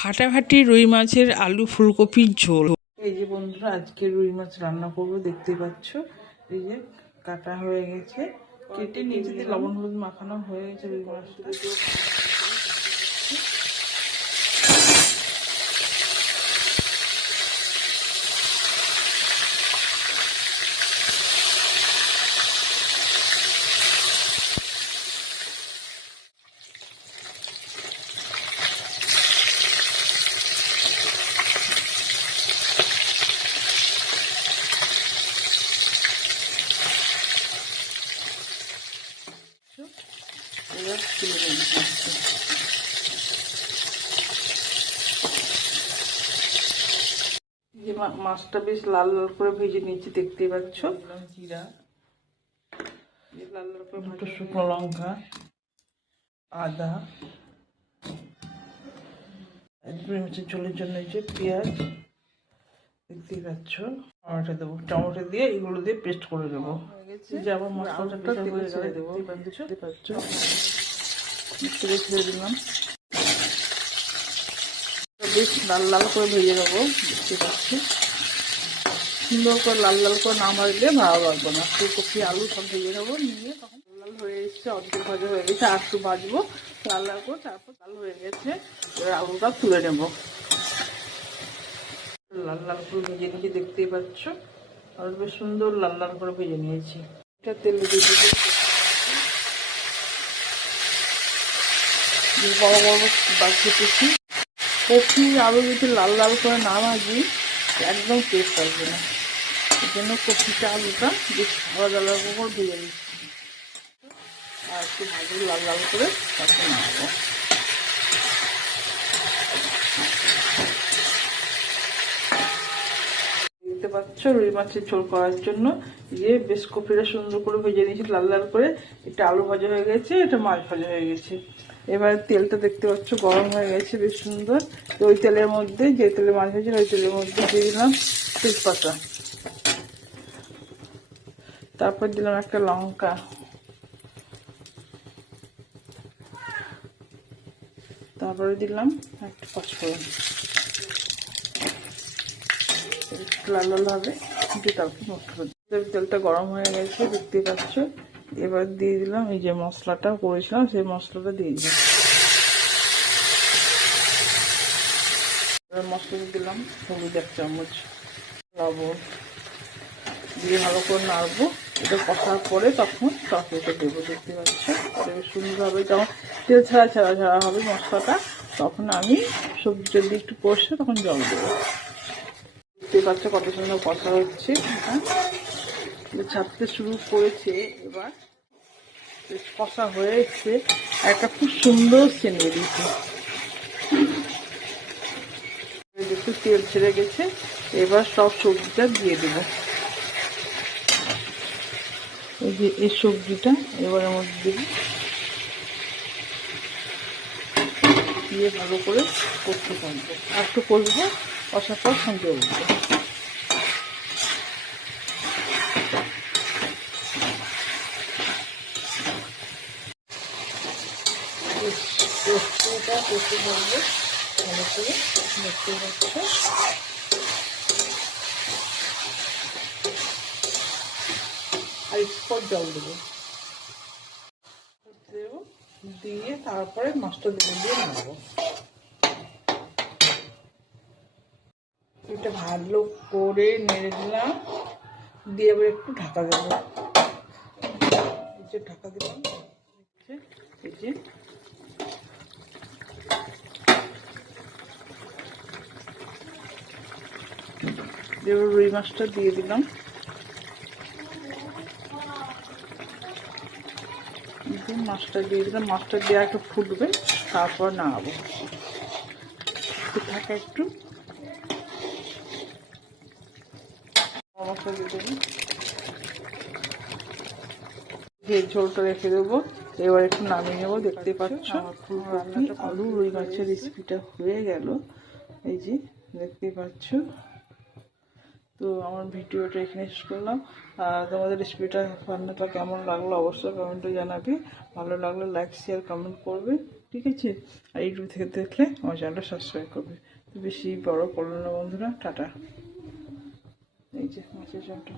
ফাটাফাটি রুই মাছের আলু ফুলকপির ঝোল। এই যে বন্ধুরা, আজকে রুই মাছ রান্না করবো, দেখতে পাচ্ছ। এই যে কাটা হয়ে গেছে, কেটে নিচেতে লবণ হলুদ মাখানো হয়ে গেছে রুই মাছটা। এবার তুলে নেব মাছটা। যে মাছটা বেশ লাল লাল করে ভেজে নিয়েছি, দেখতেই পাচ্ছ। জিরা, লাল লাল করে দুটো শুকনো লঙ্কা, আদা, রুই মাছের ঝোলের জন্য এই যে পেঁয়াজ, দেখতেই পাচ্ছ। টমেটো দেবো, টমেটো দিয়ে এগুলো দিয়ে পেস্ট করে দেবো। যে আবার মশলাটা তেলে ছেড়ে দেবো, দেখতে পাচ্ছ। তেলে ছেড়ে দিলাম, বেশ লাল লাল করে ভেজে দেবো, দেখতে পাচ্ছি। সুন্দর করে লাল লাল করে না ভাজলে ভালো লাগবে না। ফুলকপি আলু সব ভেজে দেবো, নিয়ে তখন লাল হয়ে এসছে, অর্ধেক ভাজা হয়ে গেছে। আর একটু ভাজবো লাল লাল করে, তারপর লাল হয়ে গেছে। এবার আলুটা তুলে নেবো। লাল লাল করে ভেজে নিয়েছি, দেখতেই পাচ্ছ। আর বেশ সুন্দর লাল লাল করে ভেজে নিয়েছি। এটা তেলে দিয়ে দিতে বড় বড় বাদ কেটেছি। কপি আলু যদি লাল লাল করে না ভাজি একদম টেস্ট আসবে না। এই জন্য কপিটা আলুটা বেশ আলাদা আলাদা করে ভেজে দিচ্ছি। আর একটু ভাজি লাল লাল করে তারপর নামাবো। দেখতে পাচ্ছ, রুই মাছের ঝোল করার জন্য যে বেশ কপিটা সুন্দর করে ভেজে নিয়েছি লাল লাল করে। এটা আলু ভাজা হয়ে গেছে, এটা মাছ ভাজা হয়ে গেছে। এবার তেলটা দেখতে পাচ্ছ গরম হয়ে গেছে বেশ সুন্দর। ওই তেলের মধ্যে, যে তেলে মাছ ভেজে ওই তেলের মধ্যে দিয়ে দিলাম তেজপাতা, তারপর দিলাম একটা লঙ্কা, তারপরে দিলাম একটা পাঁচফোড়ন। লাল লাল হবে, তারপর মশলা। তেলটা গরম হয়ে গেছে, দেখতে পাচ্ছ। এবার দিয়ে দিলাম এই যে মশলাটা করেছিলাম, সেই মশলাটা দিয়ে দিলাম। এবার মশলা দিলাম হলুদ 1 চামচ, লবণ দিয়ে ভালো করে নাড়বো। এটা কষার পরে তখন তরকারিটা দেবো, দেখতে পাচ্ছ। সুন্দরভাবে যখন তেল ছাড়া ছাড়া ছাড়া হবে মশলাটা, তখন আমি সবজি যদি একটু কষে তখন জল দেবো। দেখতে পাচ্ছ কত সুন্দর কষা হচ্ছে, ছাড়তে শুরু করেছে। এবার কষা হয়ে এসছে, একটা খুব সুন্দর সেন্ট বেরিয়েছে। একটু তেল ছেড়ে গেছে, এবার সব সবজিটা দিয়ে দেবো। এই যে এই সবজিটা এবার এর মধ্যে দেবো, দিয়ে ভালো করে কষতে থাকবো। আর একটু কষবো, কষার পর সঙ্গে উঠবো। কষতে থাকবো ভালো করে, দেখতে পাচ্ছ। আর একটু জল দেবো, দিয়ে তারপরে মাছটা দিয়ে নামাবো। এটা ভালো করে নেড়ে দিলাম, দিয়ে এবার একটু ঢাকা দেবো। এই যে ঢাকা দিলাম, এই যে এবার রুই মাছটা দিয়ে দিলাম। মাছটা দিয়ে দিলাম, মাছটা দিয়ে একটু ফুটবে, তারপর নামাবো। থাকা একটু মশলা দিয়ে দেবো, দিয়ে ঝোলটা রেখে দেবো। এবার একটু নামিয়ে নেবো। দেখতে পাচ্ছ আমার ফুলকপি আলু রুই মাছের রেসিপিটা হয়ে গেল। এই যে দেখতে পাচ্ছ। তো আমার ভিডিওটা এখানে শেষ করলাম। তোমাদের রেসিপিটা রান্নাটা কেমন লাগলো অবশ্যই কমেন্টে জানাবে। ভালো লাগলে লাইক শেয়ার কমেন্ট করবে। ঠিক আছে। আর ইউটিউব থেকে দেখলে আমার চ্যানেলটা সাবস্ক্রাইব করবে। তো বেশি বড় করলো না বন্ধুরা, টাটা। এই যে মাছের ঝোলটা।